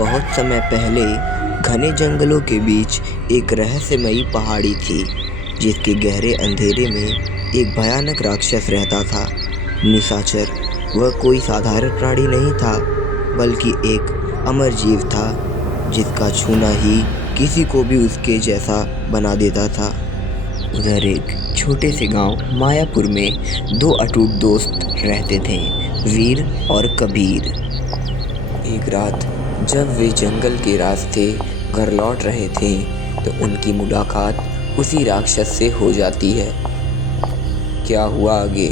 बहुत समय पहले घने जंगलों के बीच एक रहस्यमयी पहाड़ी थी, जिसके गहरे अंधेरे में एक भयानक राक्षस रहता था। निशाचर वह कोई साधारण प्राणी नहीं था, बल्कि एक अमर जीव था, जिसका छूना ही किसी को भी उसके जैसा बना देता था। उधर एक छोटे से गांव मायापुर में दो अटूट दोस्त रहते थे, वीर और कबीर। एक रात जब वे जंगल के रास्ते घर लौट रहे थे, तो उनकी मुलाकात उसी राक्षस से हो जाती है। क्या हुआ आगे?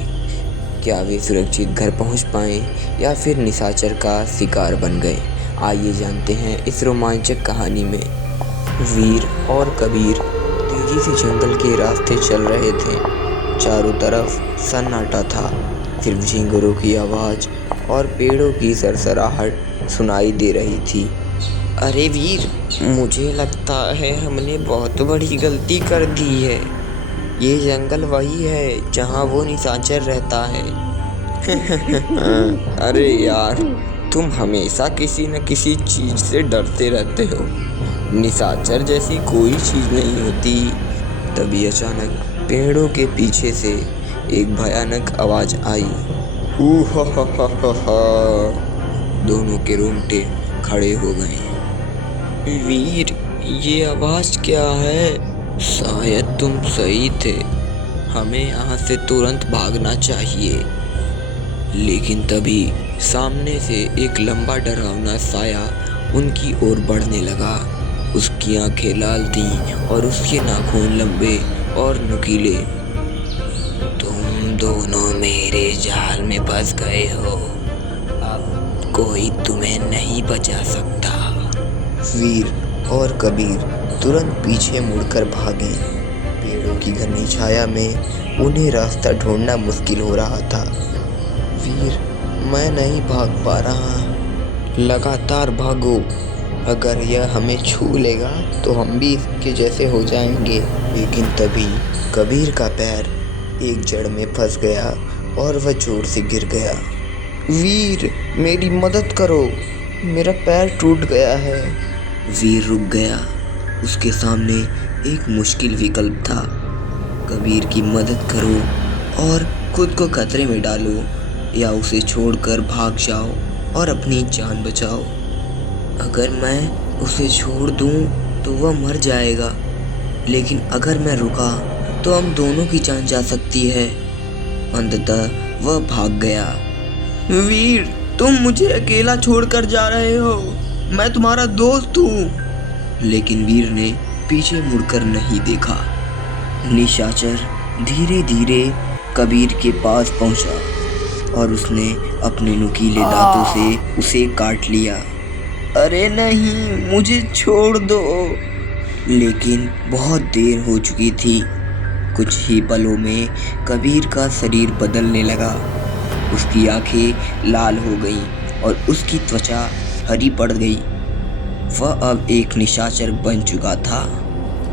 क्या वे सुरक्षित घर पहुंच पाए या फिर निशाचर का शिकार बन गए? आइए जानते हैं इस रोमांचक कहानी में। वीर और कबीर तेजी से जंगल के रास्ते चल रहे थे। चारों तरफ सन्नाटा था, सिर्फ झींगुरों की आवाज़ और पेड़ों की सरसराहट सुनाई दे रही थी। अरे वीर, मुझे लगता है हमने बहुत बड़ी गलती कर दी है। ये जंगल वही है जहाँ वो निशाचर रहता है। अरे यार, तुम हमेशा किसी न किसी चीज़ से डरते रहते हो। निशाचर जैसी कोई चीज़ नहीं होती। तभी अचानक पेड़ों के पीछे से एक भयानक आवाज़ आई। दोनों के रोंगटे खड़े हो गए। वीर, ये आवाज़ क्या है? शायद तुम सही थे, हमें यहाँ से तुरंत भागना चाहिए। लेकिन तभी सामने से एक लंबा डरावना साया उनकी ओर बढ़ने लगा। उसकी आंखें लाल थीं और उसके नाखून लंबे और नुकीले। तुम दोनों मेरे जाल में फंस गए हो, अब कोई तुम्हें नहीं बचा सकता। वीर और कबीर तुरंत पीछे मुड़कर भागे। पेड़ों की घनी छाया में उन्हें रास्ता ढूंढना मुश्किल हो रहा था। वीर, मैं नहीं भाग पा रहा। लगातार भागो, अगर यह हमें छू लेगा तो हम भी इसके जैसे हो जाएंगे। लेकिन तभी कबीर का पैर एक जड़ में फंस गया और वह जोर से गिर गया। वीर, मेरी मदद करो, मेरा पैर टूट गया है। वीर रुक गया। उसके सामने एक मुश्किल विकल्प था। कबीर की मदद करो और खुद को खतरे में डालो, या उसे छोड़कर भाग जाओ और अपनी जान बचाओ। अगर मैं उसे छोड़ दूं तो वह मर जाएगा, लेकिन अगर मैं रुका तो हम दोनों की जान जा सकती है। अंततः वह भाग गया। वीर, तुम मुझे अकेला छोड़कर जा रहे हो, मैं तुम्हारा दोस्त हूँ। लेकिन वीर ने पीछे मुड़कर नहीं देखा। निशाचर धीरे धीरे कबीर के पास पहुंचा और उसने अपने नुकीले दांतों से उसे काट लिया। अरे नहीं, मुझे छोड़ दो। लेकिन बहुत देर हो चुकी थी। कुछ ही पलों में कबीर का शरीर बदलने लगा। उसकी आंखें लाल हो गईं और उसकी त्वचा हरी पड़ गई। वह अब एक निशाचर बन चुका था।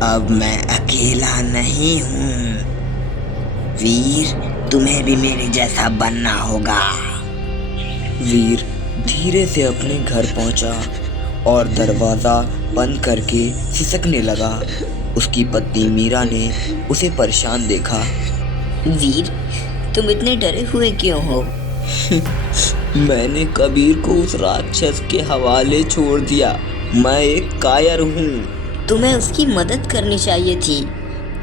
अब मैं अकेला नहीं हूँ वीर, तुम्हें भी मेरे जैसा बनना होगा। वीर धीरे से अपने घर पहुंचा और दरवाज़ा बंद करके सिसकने लगा। उसकी पत्नी मीरा ने उसे परेशान देखा। वीर, तुम इतने डरे हुए क्यों हो? मैंने कबीर को उस राक्षस के हवाले छोड़ दिया। मैं एक कायर हूँ। तुम्हें उसकी मदद करनी चाहिए थी।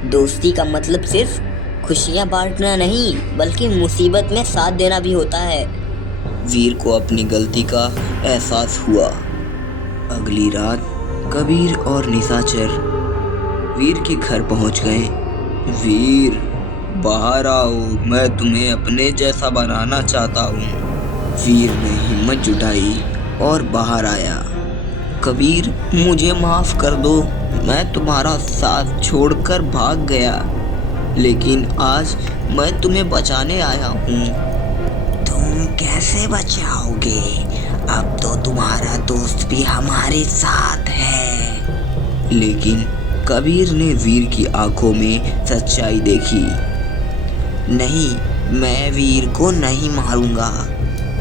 दोस्ती का मतलब सिर्फ खुशियाँ बांटना नहीं, बल्कि मुसीबत में साथ देना भी होता है। वीर को अपनी गलती का एहसास हुआ। अगली रात कबीर और निशाचर वीर के घर पहुंच गए। वीर, बाहर आओ, मैं तुम्हें अपने जैसा बनाना चाहता हूँ। वीर ने हिम्मत जुटाई और बाहर आया। कबीर, मुझे माफ़ कर दो, मैं तुम्हारा साथ छोड़कर भाग गया, लेकिन आज मैं तुम्हें बचाने आया हूँ। तुम कैसे बचाओगे? अब तो तुम्हारा दोस्त भी हमारे साथ है। लेकिन कबीर ने वीर की आंखों में सच्चाई देखी। नहीं, मैं वीर को नहीं मारूंगा,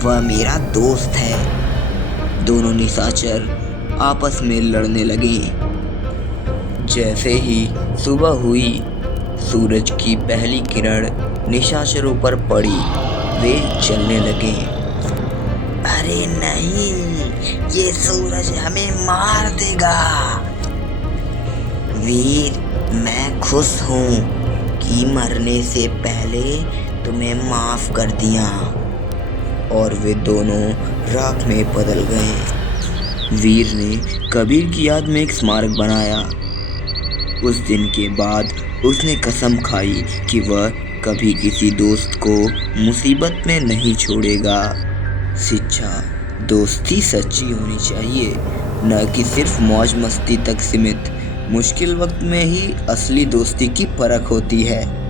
वह मेरा दोस्त है। दोनों निशाचर आपस में लड़ने लगे। जैसे ही सुबह हुई, सूरज की पहली किरण निशाचरों पर पड़ी। वे चलने लगे। अरे नहीं, ये सूरज हमें मार देगा। वीर, मैं खुश हूँ कि मरने से पहले तुम्हें माफ कर दिया। और वे दोनों राख में बदल गए। वीर ने कबीर की याद में एक स्मारक बनाया। उस दिन के बाद उसने कसम खाई कि वह कभी किसी दोस्त को मुसीबत में नहीं छोड़ेगा। शिक्षा: दोस्ती सच्ची होनी चाहिए, न कि सिर्फ मौज मस्ती तक सीमित। मुश्किल वक्त में ही असली दोस्ती की परख होती है।